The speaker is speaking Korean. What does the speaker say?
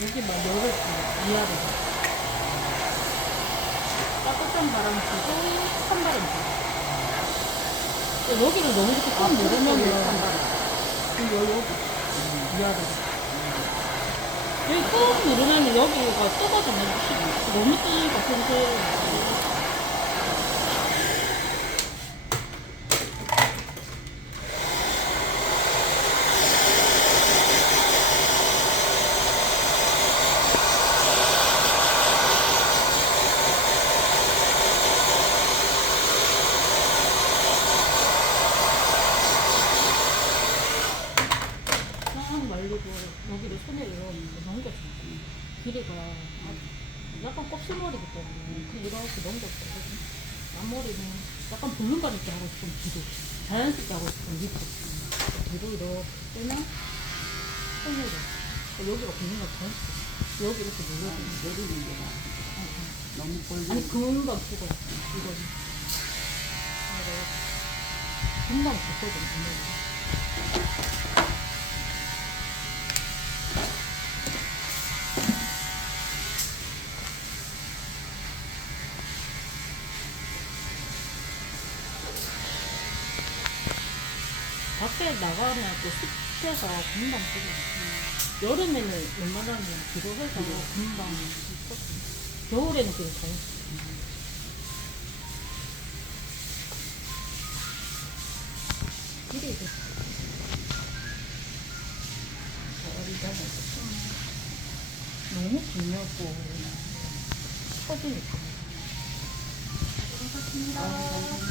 여기만 열을 이하로. 따뜻한 바람 주고, 찬 바람 주고. 여기를 너무 이렇게 꽉 누르면 여기, 여기. 이하로. 여기 꾹 누르면 여기가 뜨거든요. 너무 뜨니까 그래서 싹 말리고 여기를 손에 이렇게 넘겨줘요. 길이가 약간 곱슬머리기 때문에 그냥 이렇게 넘겨줘요. 앞머리는 약간 볼륨감 있게 하고 싶으면 뒤로, 자연스럽게 하고 싶으면 밑으로. 뒤로 이렇게 빼면 손으로. 여기가 볼륨감 자연스럽게. 여기 이렇게 눌러주면 내리는 게. 너무 볼륨. 아니 금방 죽어요. 이거는. 이거 금방 죽거든요. 밖에 나가면 또 습해서 금방 죽어요. 여름에는 웬만하면 뒤로 해서 금방 죽거든요. 겨울에는 그냥 자연스러워. 길이 돼. 너무 길냐고. 터지니까. 아,